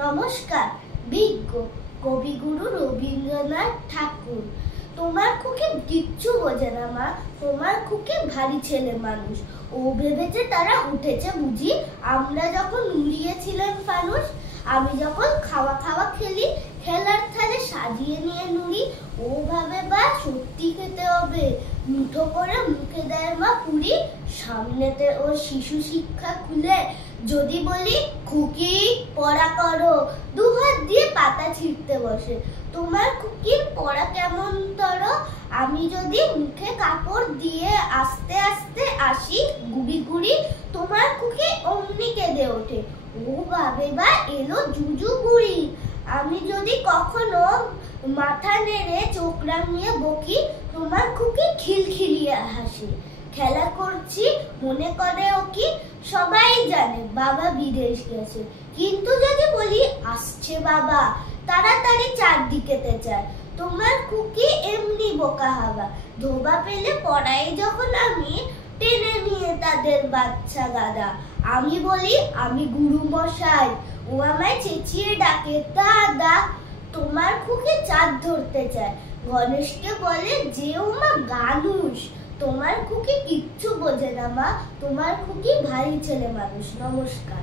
নমস্কার। বিজ্ঞ কবিগুরু রবীন্দ্রনাথ ঠাকুর। তোমার খুকি কিচ্ছু বোঝে না মা, তোমার খুকি ভারী ছেলে মানুষ। ও ভেবেছে তারা উঠেছে বুঝি আমরা যখন উড়িয়েছিলাম ফানুস। আমি যখন খাওয়া খাওয়া খেলি, খেলার থালে সাজিয়ে নিয়ে নুড়ি। ও ভাবে বা সত্যি খেতে হবে, মুঠো করে মুখে দেয় মা পুরি। সামনেতে ওর শিশু শিক্ষা খুলে যদি বলি খুকি পড়া করো, দুহাত দিয়ে পাতা ছিঁড়তে বসে। তোমার খুকির পড়া কেমন তর, আমি যদি মুখে কাপড় দিয়ে আস্তে আস্তে আসি গুড়ি গুড়ি, তোমার খুকি অমনি কেঁদে ওঠে। ও ভাবে বা এলো জুজু বুড়ি। আমি যদি কখনো মাথা নেড়ে চোখ রাঙিয়ে বকি, তোমার খুকি খিলখিলিয়ে হাসে। খেলা করছি মনে করে ও কি, সবাই জানে বাবা বিদেশ গেছে। কিন্তু যদি বলি আসছে বাবা, তাড়াতাড়ি চারদিকেতে চায়। তোমার খুকি এমনি বোকা হাবা, ধোবা পেলে পড়াই যখন আমি, টেনে নিয়ে তাদের বাচ্চা গাদা। আমি বলি আমি গুরু মশাই, ও আমায় চেঁচিয়ে ডাকে দাদা। তোমার খুকি চাঁদ ধরতে চায়, গণেশকে বলে যেও মা গানুষ। তোমার খুকি কিচ্ছু বোঝে না মা, তোমার খুকি ভারী ছেলে মানুষ। নমস্কার।